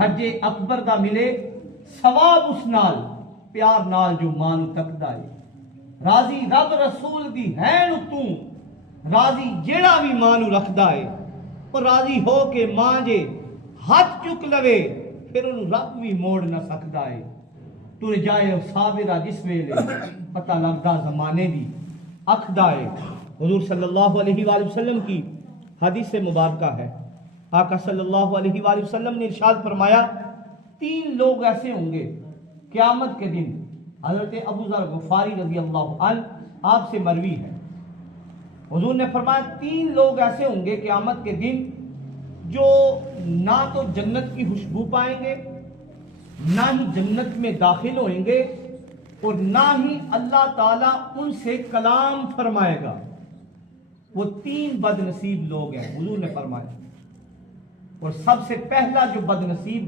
حج اکبر دا ملے ثواب اس نال پیار نال جو ماں نوں تکدا ہے. راضی رب رسول دی ہین اتوں راضی جیڑا بھی ماں نوں رکھدا ہے اور راضی ہو کے ماں جے ہاتھ چک لوے پھر انہوں رب بھی موڑ نہ سکدا ہے. تر جائے صابرہ جس ویلے پتہ لگدا زمانے دی اکھدا ہے. حضور صلی اللہ علیہ وآلہ وسلم کی حدیث مبارکہ ہے. آقا صلی اللہ علیہ وآلہ وسلم نے ارشاد فرمایا 3 لوگ ایسے ہوں گے قیامت کے دن. حضرت ابو ذر غفاری رضی اللہ عنہ آپ سے مروی ہے. حضور نے فرمایا 3 لوگ ایسے ہوں گے قیامت کے دن جو نہ تو جنت کی خوشبو پائیں گے نہ ہی جنت میں داخل ہوئیں گے اور نہ ہی اللہ تعالیٰ ان سے کلام فرمائے گا. وہ 3 بد نصیب لوگ ہیں حضور نے فرمایا. اور سب سے پہلا جو بد نصیب